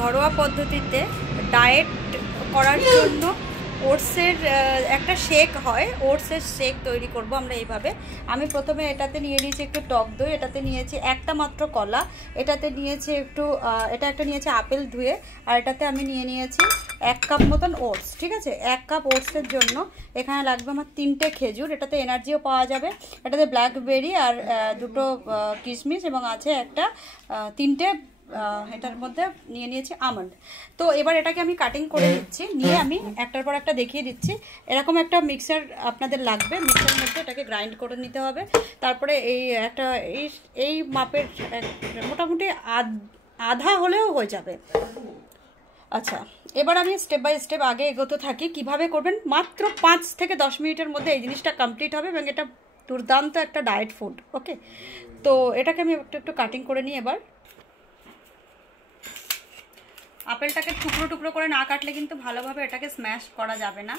ঘরোয়া পদ্ধতিতে ডায়েট করার জন্য ওটসের একটা শেক হয়, ওটসের শেক তৈরি করব আমরা এইভাবে। আমি প্রথমে এটাতে নিয়ে নিয়েছি একটু টক দই, এটাতে নিয়েছি একটা মাত্র কলা, এটাতে নিয়েছি একটু এটা একটা নিয়েছি আপেল ধুয়ে, আর এটাতে আমি নিয়ে নিয়েছি 1 কাপ মতন ওটস। ঠিক আছে, 1 কাপ ওটসের জন্য এখানে লাগবে আমার 3টে খেজুর, এটাতে এনার্জিও পাওয়া যাবে। এটাতে ব্ল্যাকবেরি আর 2টো কিশমিশ এবং আছে একটা 3টে এটার মধ্যে নিয়ে নিয়েছি আমন্ড। তো এবার এটাকে আমি কাটিং করে নিচ্ছি, নিয়ে আমি একটার পর একটা দেখিয়ে দিচ্ছি। এরকম একটা মিক্সার আপনাদের লাগবে, মিক্সারের মধ্যে এটাকে গ্রাইন্ড করে নিতে হবে। তারপরে এই মাপের মোটামুটি আধা হলেও হয়ে যাবে। আচ্ছা, এবার আমি স্টেপ বাই স্টেপ আগে এগোতে থাকি। কিভাবে করবেন, মাত্র 5 থেকে 10 মিনিটের মধ্যে এই জিনিসটা কমপ্লিট হবে এবং এটা দুর্দান্ত একটা ডায়েট ফুড। ওকে, তো এটাকে আমি একটু কাটিং করে নিই। এবার আপেলটাকে টুকরো টুকরো করে না কাটলে কিন্তু ভালোভাবে এটাকে স্ম্যাশ করা যাবে না।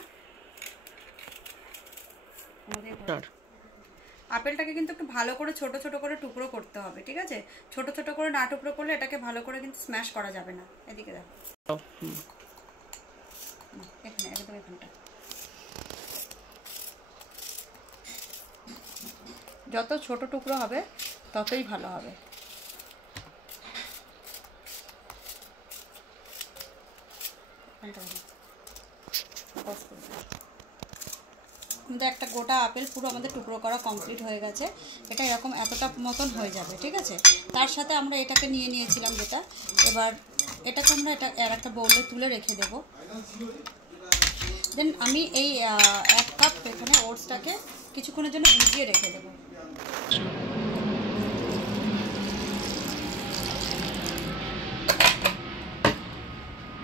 আপেলটাকে কিন্তু একটু ভালো করে ছোট ছোট করে টুকরো করতে হবে। ঠিক আছে, ছোট ছোট করে না টুকরো করলে এটাকে ভালো করে কিন্তু স্ম্যাশ করা যাবে না। এদিকে দেখো, এখানে একদম এখানটা যত ছোট টুকরো হবে ততই ভালো হবে। আমাদের একটা গোটা আপেল পুরো আমাদের টুকরো করা কমপ্লিট হয়ে গেছে। এটা এরকম এতটা মতন হয়ে যাবে। ঠিক আছে, তার সাথে আমরা এটাকে নিয়ে নিয়েছিলাম যেটা, এবার এটাকে আমরা একটা বাউলে তুলে রেখে দেব। দেন আমি এই 1 কাপ এখানে ওটসটাকে কিছুক্ষণের জন্য ভিজিয়ে রেখে দেবো।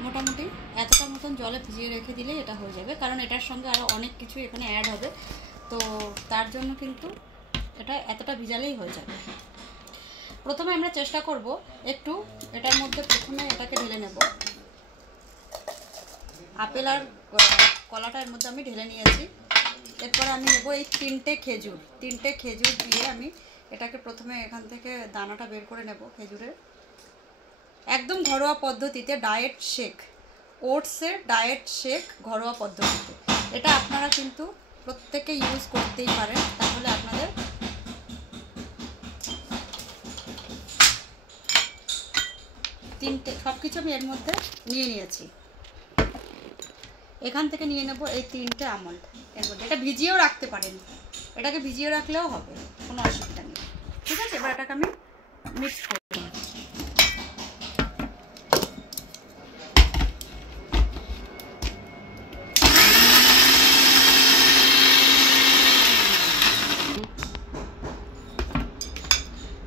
মোটামুটি এতটা মতন জলে ভিজিয়ে রেখে দিলে এটা হয়ে যাবে, কারণ এটার সঙ্গে আরও অনেক কিছু এখানে অ্যাড হবে, তো তার জন্য কিন্তু এটা এতটা ভিজালেই হয়ে যাবে। প্রথমে আমরা চেষ্টা করব একটু এটার মধ্যে প্রথমে এটাকে ঢেলে নেব। আপেল আর কলাটা এর মধ্যে আমি ঢেলে নিয়েছি। এরপর আমি নেব এই 3টে খেজুর দিয়ে আমি এটাকে প্রথমে এখান থেকে দানাটা বের করে নেব খেজুরের। একদম ঘরোয়া পদ্ধতিতে ডায়েট শেক, ওটসের ডায়েট শেক ঘরোয়া পদ্ধতিতে, এটা আপনারা কিন্তু প্রত্যেকে ইউজ করতেই পারেন। তাহলে আপনাদের সব কিছু আমি এর মধ্যে নিয়ে নিয়েছি। এখান থেকে নিয়ে নেব এই 3টে আমন্ড এর মধ্যে। এটা ভিজিয়েও রাখতে পারেন, এটাকে ভিজিয়ে রাখলেও হবে, কোনো অসুবিধা নেই। ঠিক আছে, এবার এটাকে আমি মিক্স করব।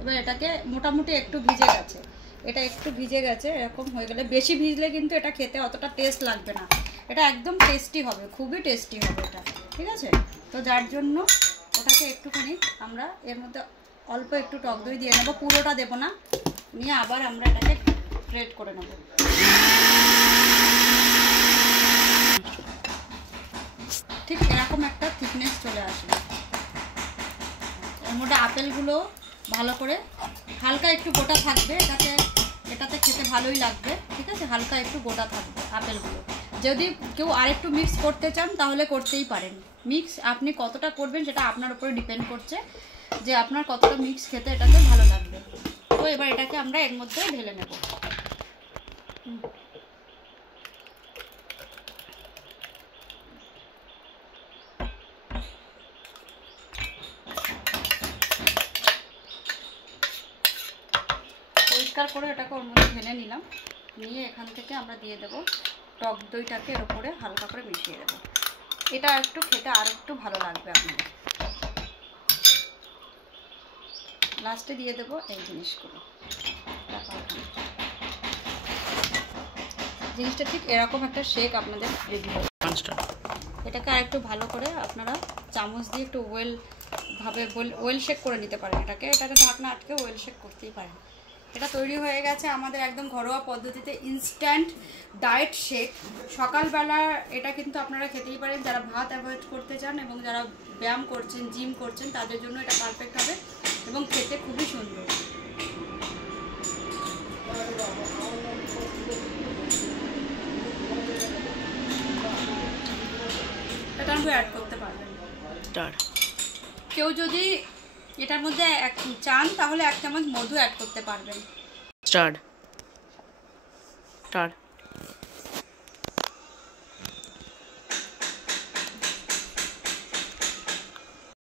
এবার এটাকে মোটামুটি একটু ভিজে গেছে, এটা একটু ভিজে গেছে, এরকম হয়ে গেলে, বেশি ভিজলে কিন্তু এটা খেতে অতটা টেস্ট লাগবে না। এটা একদম টেস্টি হবে, খুবই টেস্টি হবে এটা। ঠিক আছে, তো যার জন্য ওটাকে একটুখানি আমরা এর মধ্যে অল্প একটু টক দই দিয়ে নেবো, পুরোটা দেবো না, নিয়ে আবার আমরা এটাকে গ্রেট করে নেব। ঠিক এরকম একটা থিকনেস চলে আসবে। এর মধ্যে আপেলগুলো ভালো করে হালকা একটু গোটা থাকবে, এটাতে খেতে ভালোই লাগবে। ঠিক আছে, হালকা একটু গোটা থাকবে আপেলগুলো। যদি কেউ আরেকটু মিক্স করতে চান তাহলে করতেই পারেন। মিক্স আপনি কতটা করবেন সেটা আপনার উপরে ডিপেন্ড করছে, যে আপনার কতটা মিক্স খেতে এটাতে ভালো লাগবে। তো এবার এটাকে আমরা এর মধ্যে ঢেলে নেব। পরিষ্কার করে এটাকে ওর মধ্যে ঢেলে নিলাম, নিয়ে এখান থেকে আমরা দিয়ে দেব টক দইটাকে এর উপরে হালকা করে মিশিয়ে দেবো। এটা একটু খেতে আর একটু ভালো লাগবে আপনাদের। লাস্টে দিয়ে দেবো এই জিনিসগুলো। জিনিসটা ঠিক এরকম একটা শেক আপনাদের রেডি হবে। এটাকে আর একটু ভালো করে আপনারা চামচ দিয়ে একটু ওয়েল শেক করে নিতে পারেন। এটাকে ঢাকনা আটকে ওয়েল শেক করতেই পারেন। এটা তৈরি হয়ে গেছে আমাদের একদম ঘরোয়া পদ্ধতিতে ইনস্ট্যান্ট ডায়েট শেক। সকালবেলা এটা কিন্তু আপনারা খেতেই পারেন, যারা ভাত অ্যাভয়েড করতে চান এবং যারা ব্যায়াম করছেন, জিম করছেন, তাদের জন্য এটা পারফেক্ট হবে এবং খেতে খুবই সুন্দর। মধু অ্যাড করতে পারবেন। কেউ যদি এটার মধ্যে চান তাহলে 1 চামচ মধু অ্যাড করতে পারবেন।